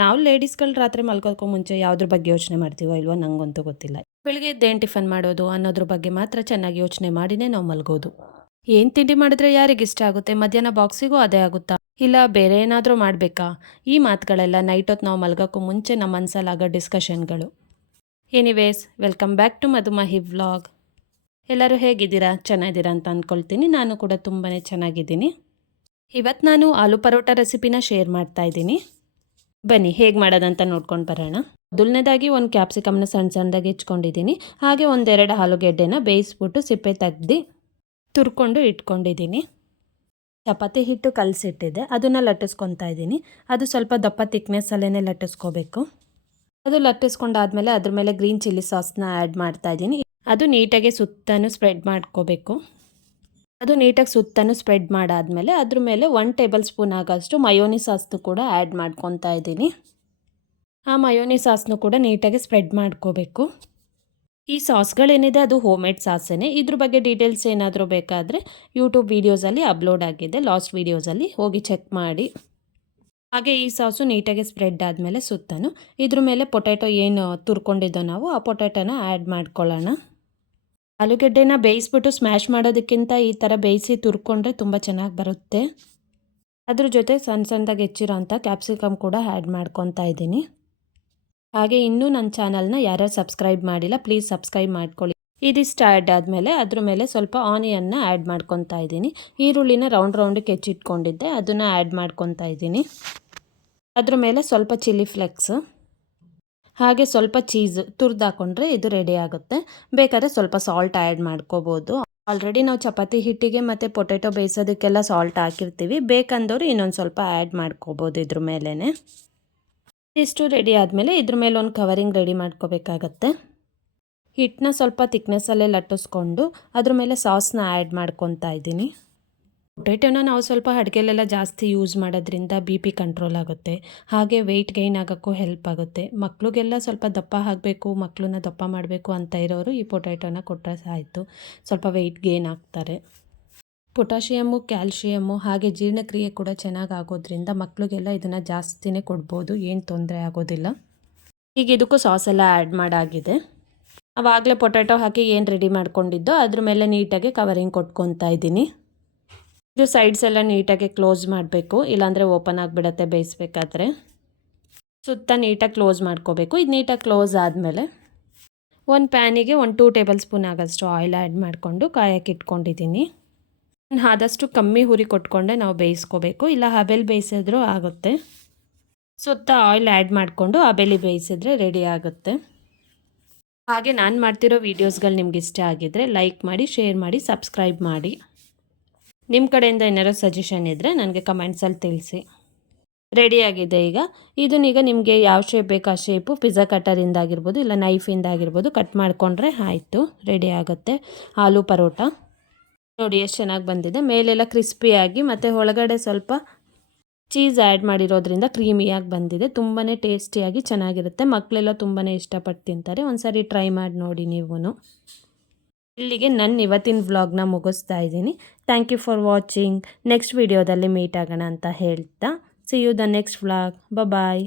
ನಾವು ಲೇಡೀಸ್ಗಳು ರಾತ್ರಿ ಮಲ್ಕೋಕ್ಕೂ ಮುಂಚೆ ಯಾವುದ್ರ ಬಗ್ಗೆ ಯೋಚನೆ ಮಾಡ್ತೀವೋ ಇಲ್ವೋ ನನಗಂತೂ ಗೊತ್ತಿಲ್ಲ. ಬೆಳಿಗ್ಗೆ ಎದ್ದೇನು ಟಿಫನ್ ಮಾಡೋದು ಅನ್ನೋದ್ರ ಬಗ್ಗೆ ಮಾತ್ರ ಚೆನ್ನಾಗಿ ಯೋಚನೆ ಮಾಡಿನೇ ನಾವು ಮಲ್ಗೋದು. ಏನು ತಿಂಡಿ ಮಾಡಿದ್ರೆ ಯಾರಿಗಿಷ್ಟ ಆಗುತ್ತೆ, ಮಧ್ಯಾಹ್ನ ಬಾಕ್ಸಿಗೂ ಅದೇ ಆಗುತ್ತಾ, ಇಲ್ಲ ಬೇರೆ ಏನಾದರೂ ಮಾಡಬೇಕಾ? ಈ ಮಾತುಗಳೆಲ್ಲ ನೈಟ್ ಹೊತ್ತು ನಾವು ಮಲ್ಗೋಕ್ಕೂ ಮುಂಚೆ ನಮ್ಮ ಮನಸ್ಸಲ್ಲಾಗೋ ಡಿಸ್ಕಷನ್ಗಳು. Anyways, welcome back to Madhumahi vlog. ಎಲ್ಲರೂ ಹೇಗಿದ್ದೀರಾ? ಚೆನ್ನಾಗಿದ್ದೀರಾ ಅಂತ ಅಂದ್ಕೊಳ್ತೀನಿ. ನಾನು ಕೂಡ ತುಂಬಾ ಚೆನ್ನಾಗಿದ್ದೀನಿ. ಇವತ್ತು ನಾನು ಆಲೂ ಪರೋಟ ರೆಸಿಪಿನ ಶೇರ್ ಮಾಡ್ತಾ ಇದ್ದೀನಿ. ಬನ್ನಿ ಹೇಗೆ ಮಾಡೋದಂತ ನೋಡ್ಕೊಂಡು ಬರೋಣ. ಮೊದಲನೇದಾಗಿ ಒಂದು ಕ್ಯಾಪ್ಸಿಕಮ್ನ ಸಣ್ಣ ಸಣ್ಣದಾಗಿ ಹೆಚ್ಕೊಂಡಿದ್ದೀನಿ. ಹಾಗೆ ಒಂದೆರಡು ಆಲೂಗೆಡ್ಡೆನ ಬೇಯಿಸ್ಬಿಟ್ಟು ಸಿಪ್ಪೆ ತೆಗ್ದು ತುರ್ಕೊಂಡು ಇಟ್ಕೊಂಡಿದ್ದೀನಿ. ಚಪಾತಿ ಹಿಟ್ಟು ಕಲಸಿಟ್ಟಿದ್ದೆ, ಅದನ್ನು ಲಟ್ಟಿಸ್ಕೊತಾ ಇದ್ದೀನಿ. ಅದು ಸ್ವಲ್ಪ ದಪ್ಪ ತಿಕ್ನೆಸ್ಸಲ್ಲೇ ಲಟ್ಟಿಸ್ಕೋಬೇಕು. ಅದು ಲಟ್ಟಿಸ್ಕೊಂಡಾದ್ಮೇಲೆ ಅದ್ರ ಮೇಲೆ ಗ್ರೀನ್ ಚಿಲ್ಲಿ ಸಾಸ್ನ ಆ್ಯಡ್ ಮಾಡ್ತಾ ಇದ್ದೀನಿ. ಅದು ನೀಟಾಗಿ ಸುತ್ತಲೂ ಸ್ಪ್ರೆಡ್ ಮಾಡ್ಕೋಬೇಕು. ಅದು ನೀಟಾಗಿ ಸುತ್ತಲೂ ಸ್ಪ್ರೆಡ್ ಮಾಡಾದಮೇಲೆ ಅದ್ರ ಮೇಲೆ 1 ಟೇಬಲ್ ಸ್ಪೂನ್ ಆಗೋಷ್ಟು ಮಯೋನಿ ಸಾಸ್ನು ಕೂಡ ಆ್ಯಡ್ ಮಾಡ್ಕೊತಾ ಇದ್ದೀನಿ. ಆ ಮಯೋನಿ ಸಾಸ್ನು ಕೂಡ ನೀಟಾಗಿ ಸ್ಪ್ರೆಡ್ ಮಾಡ್ಕೋಬೇಕು. ಈ ಸಾಸ್ಗಳೇನಿದೆ ಅದು ಹೋಮ್ ಮೇಡ್ ಸಾಸೇನೆ. ಇದ್ರ ಬಗ್ಗೆ ಡೀಟೇಲ್ಸ್ ಏನಾದರೂ ಬೇಕಾದರೆ ಯೂಟ್ಯೂಬ್ ವೀಡಿಯೋಸಲ್ಲಿ ಅಪ್ಲೋಡ್ ಆಗಿದೆ, ಲಾಸ್ಟ್ ವೀಡಿಯೋಸಲ್ಲಿ ಹೋಗಿ ಚೆಕ್ ಮಾಡಿ. ಹಾಗೆ ಈ ಸಾಸು ನೀಟಾಗಿ ಸ್ಪ್ರೆಡ್ ಆದಮೇಲೆ ಸುತ್ತಲೂ ಇದ್ರ ಮೇಲೆ ಪೊಟ್ಯಾಟೊ ಏನು ತುರ್ಕೊಂಡಿದ್ದೋ ನಾವು ಆ ಪೊಟ್ಯಾಟೊನ ಆ್ಯಡ್ ಮಾಡ್ಕೊಳ್ಳೋಣ. ಆಲೂಗೆಡ್ಡೆನ ಬೇಯಿಸ್ಬಿಟ್ಟು ಸ್ಮ್ಯಾಶ್ ಮಾಡೋದಕ್ಕಿಂತ ಈ ಥರ ಬೇಯಿಸಿ ತುರ್ಕೊಂಡ್ರೆ ತುಂಬ ಚೆನ್ನಾಗಿ ಬರುತ್ತೆ. ಅದ್ರ ಜೊತೆ ಸಣ್ಣ ಸಣ್ಣದಾಗಿ ಹೆಚ್ಚಿರೋಂಥ ಕ್ಯಾಪ್ಸಿಕಮ್ ಕೂಡ ಆ್ಯಡ್ ಮಾಡ್ಕೊತಾ ಇದ್ದೀನಿ. ಹಾಗೆ ಇನ್ನೂ ನನ್ನ ಚಾನಲ್ನ ಯಾರ್ಯಾರು ಸಬ್ಸ್ಕ್ರೈಬ್ ಮಾಡಿಲ್ಲ ಪ್ಲೀಸ್ ಸಬ್ಸ್ಕ್ರೈಬ್ ಮಾಡ್ಕೊಳ್ಳಿ. ಇದಿಷ್ಟು ಆ್ಯಡ್ ಆದಮೇಲೆ ಅದ್ರ ಮೇಲೆ ಸ್ವಲ್ಪ ಆನಿಯನ್ನ ಆ್ಯಡ್ ಮಾಡ್ಕೊತಾ ಇದ್ದೀನಿ. ಈರುಳ್ಳಿನ ರೌಂಡಿಗೆ ಹೆಚ್ಚಿಟ್ಕೊಂಡಿದ್ದೆ, ಅದನ್ನು ಆ್ಯಡ್ ಮಾಡ್ಕೊತಾ ಇದ್ದೀನಿ. ಅದ್ರ ಮೇಲೆ ಸ್ವಲ್ಪ ಚಿಲ್ಲಿ ಫ್ಲೆಕ್ಸ್ ಹಾಗೆ ಸ್ವಲ್ಪ ಚೀಸ್ ತುರ್ದು ಹಾಕೊಂಡ್ರೆ ಇದು ರೆಡಿ ಆಗುತ್ತೆ. ಬೇಕಾದರೆ ಸ್ವಲ್ಪ ಸಾಲ್ಟ್ ಆ್ಯಡ್ ಮಾಡ್ಕೋಬೋದು. ಆಲ್ರೆಡಿ ನಾವು ಚಪಾತಿ ಹಿಟ್ಟಿಗೆ ಮತ್ತು ಪೊಟ್ಯಾಟೊ ಬೇಯಿಸೋದಕ್ಕೆಲ್ಲ ಸಾಲ್ಟ್ ಹಾಕಿರ್ತೀವಿ. ಬೇಕಂದವರು ಇನ್ನೊಂದು ಸ್ವಲ್ಪ ಆ್ಯಡ್ ಮಾಡ್ಕೋಬೋದು ಇದ್ರ ಮೇಲೇ. ಇಷ್ಟು ರೆಡಿ ಆದಮೇಲೆ ಇದ್ರ ಮೇಲೆ ಒಂದು ಕವರಿಂಗ್ ರೆಡಿ ಮಾಡ್ಕೋಬೇಕಾಗತ್ತೆ. ಹಿಟ್ಟನ್ನ ಸ್ವಲ್ಪ ತಿಕ್ನೆಸ್ಸಲ್ಲೇ ಲಟ್ಟಿಸ್ಕೊಂಡು ಅದ್ರ ಮೇಲೆ ಸಾಸ್ನ ಆ್ಯಡ್ ಮಾಡ್ಕೊತಾ ಇದ್ದೀನಿ. ಪೊಟ್ಯಾಟೊನ ನಾವು ಸ್ವಲ್ಪ ಅಡುಗೆಲೆಲ್ಲ ಜಾಸ್ತಿ ಯೂಸ್ ಮಾಡೋದ್ರಿಂದ BP ಕಂಟ್ರೋಲ್ ಆಗುತ್ತೆ. ಹಾಗೆ ವೆಯ್ಟ್ ಗೈನ್ ಆಗೋಕ್ಕೂ ಹೆಲ್ಪ್ ಆಗುತ್ತೆ. ಮಕ್ಕಳಿಗೆಲ್ಲ ಸ್ವಲ್ಪ ದಪ್ಪ ಆಗಬೇಕು, ಮಕ್ಕಳನ್ನ ದಪ್ಪ ಮಾಡಬೇಕು ಅಂತ ಇರೋರು ಈ ಪೊಟ್ಯಾಟೊನ ಕೊಟ್ಟರೆ ಆಯಿತು, ಸ್ವಲ್ಪ ವೆಯ್ಟ್ ಗೇನ್ ಆಗ್ತಾರೆ. ಪೊಟ್ಯಾಷಿಯಮ್ಮು, ಕ್ಯಾಲ್ಶಿಯಮ್ಮು ಹಾಗೆ ಜೀರ್ಣಕ್ರಿಯೆ ಕೂಡ ಚೆನ್ನಾಗಿ ಆಗೋದ್ರಿಂದ ಮಕ್ಕಳಿಗೆಲ್ಲ ಇದನ್ನು ಜಾಸ್ತಿನೇ ಕೊಡ್ಬೋದು, ಏನು ತೊಂದರೆ ಆಗೋದಿಲ್ಲ. ಈಗ ಇದಕ್ಕೂ ಸಾಸೆಲ್ಲ ಆ್ಯಡ್ ಮಾಡಾಗಿದೆ. ಆವಾಗಲೇ ಪೊಟ್ಯಾಟೊ ಹಾಕಿ ಏನು ರೆಡಿ ಮಾಡ್ಕೊಂಡಿದ್ದೋ ಅದ್ರ ಮೇಲೆ ನೀಟಾಗಿ ಕವರಿಂಗ್ ಕೊಟ್ಕೊತಾ ಇದ್ದೀನಿ. ಇದು ಸೈಡ್ಸ್ ಎಲ್ಲ ನೀಟಾಗಿ ಕ್ಲೋಸ್ ಮಾಡಬೇಕು, ಇಲ್ಲಾಂದರೆ ಓಪನ್ ಆಗಿಬಿಡತ್ತೆ ಬೇಯಿಸ್ಬೇಕಾದ್ರೆ. ಸುತ್ತ ನೀಟಾಗಿ ಕ್ಲೋಸ್ ಮಾಡ್ಕೋಬೇಕು. ಇದು ನೀಟಾಗಿ ಕ್ಲೋಸ್ ಆದಮೇಲೆ ಒಂದು ಪ್ಯಾನಿಗೆ 2 ಟೇಬಲ್ ಸ್ಪೂನ್ ಆಗೋಷ್ಟು ಆಯಿಲ್ ಆ್ಯಡ್ ಮಾಡಿಕೊಂಡು ಕಾಯಕ್ಕೆ ಇಟ್ಕೊಂಡಿದ್ದೀನಿ. ಆದಷ್ಟು ಕಮ್ಮಿ ಹುರಿ ಕೊಟ್ಕೊಂಡೆ ನಾವು ಬೇಯಿಸ್ಕೋಬೇಕು, ಇಲ್ಲ ಹಬೆಲಿ ಬೇಯಿಸಿದ್ರೂ ಆಗುತ್ತೆ. ಸುತ್ತ ಆಯಿಲ್ ಆ್ಯಡ್ ಮಾಡಿಕೊಂಡು ಹಬೆಲಿ ಬೇಯಿಸಿದ್ರೆ ರೆಡಿ ಆಗುತ್ತೆ. ಹಾಗೆ ನಾನು ಮಾಡ್ತಿರೋ ವೀಡಿಯೋಸ್ಗಳು ನಿಮ್ಗೆ ಇಷ್ಟ ಆಗಿದ್ದರೆ ಲೈಕ್ ಮಾಡಿ, ಶೇರ್ ಮಾಡಿ, ಸಬ್ಸ್ಕ್ರೈಬ್ ಮಾಡಿ. ನಿಮ್ಮ ಕಡೆಯಿಂದ ಏನಾರು ಸಜೆಷನ್ ಇದ್ದರೆ ನನಗೆ ಕಮೆಂಟ್ಸಲ್ಲಿ ತಿಳಿಸಿ. ರೆಡಿಯಾಗಿದೆ ಈಗ. ಇದನ್ನೀಗ ನಿಮಗೆ ಯಾವ ಶೇಪ್ ಬೇಕು ಆ ಶೇಪು ಪಿಜ್ಜಾ ಕಟ್ಟರಿಂದ ಆಗಿರ್ಬೋದು ಇಲ್ಲ ನೈಫಿಂದ ಆಗಿರ್ಬೋದು ಕಟ್ ಮಾಡಿಕೊಂಡ್ರೆ ಆಯಿತು, ರೆಡಿ ಆಗುತ್ತೆ ಆಲೂ ಪರೋಟ. ನೋಡಿ ಎಷ್ಟು ಚೆನ್ನಾಗಿ ಬಂದಿದೆ. ಮೇಲೆಲ್ಲ ಕ್ರಿಸ್ಪಿಯಾಗಿ ಮತ್ತು ಒಳಗಡೆ ಸ್ವಲ್ಪ ಚೀಸ್ ಆ್ಯಡ್ ಮಾಡಿರೋದ್ರಿಂದ ಕ್ರೀಮಿಯಾಗಿ ಬಂದಿದೆ. ತುಂಬಾ ಟೇಸ್ಟಿಯಾಗಿ ಚೆನ್ನಾಗಿರುತ್ತೆ. ಮಕ್ಕಳೆಲ್ಲ ತುಂಬಾ ಇಷ್ಟಪಟ್ಟು ತಿಂತಾರೆ. ಒಂದು ಸಾರಿ ಟ್ರೈ ಮಾಡಿ ನೋಡಿ ನೀವು. ಇಲ್ಲಿಗೆ ನನ್ನ ಇವತ್ತಿನ ವ್ಲಾಗ್ನ ಮುಗಿಸ್ತಾ ಇದ್ದೀನಿ. Thank you for watching. Next ವಿಡಿಯೋದಲ್ಲಿ ಮೀಟ್ ಆಗೋಣ ಅಂತ ಹೇಳ್ತಾ see you the next vlog. Bye.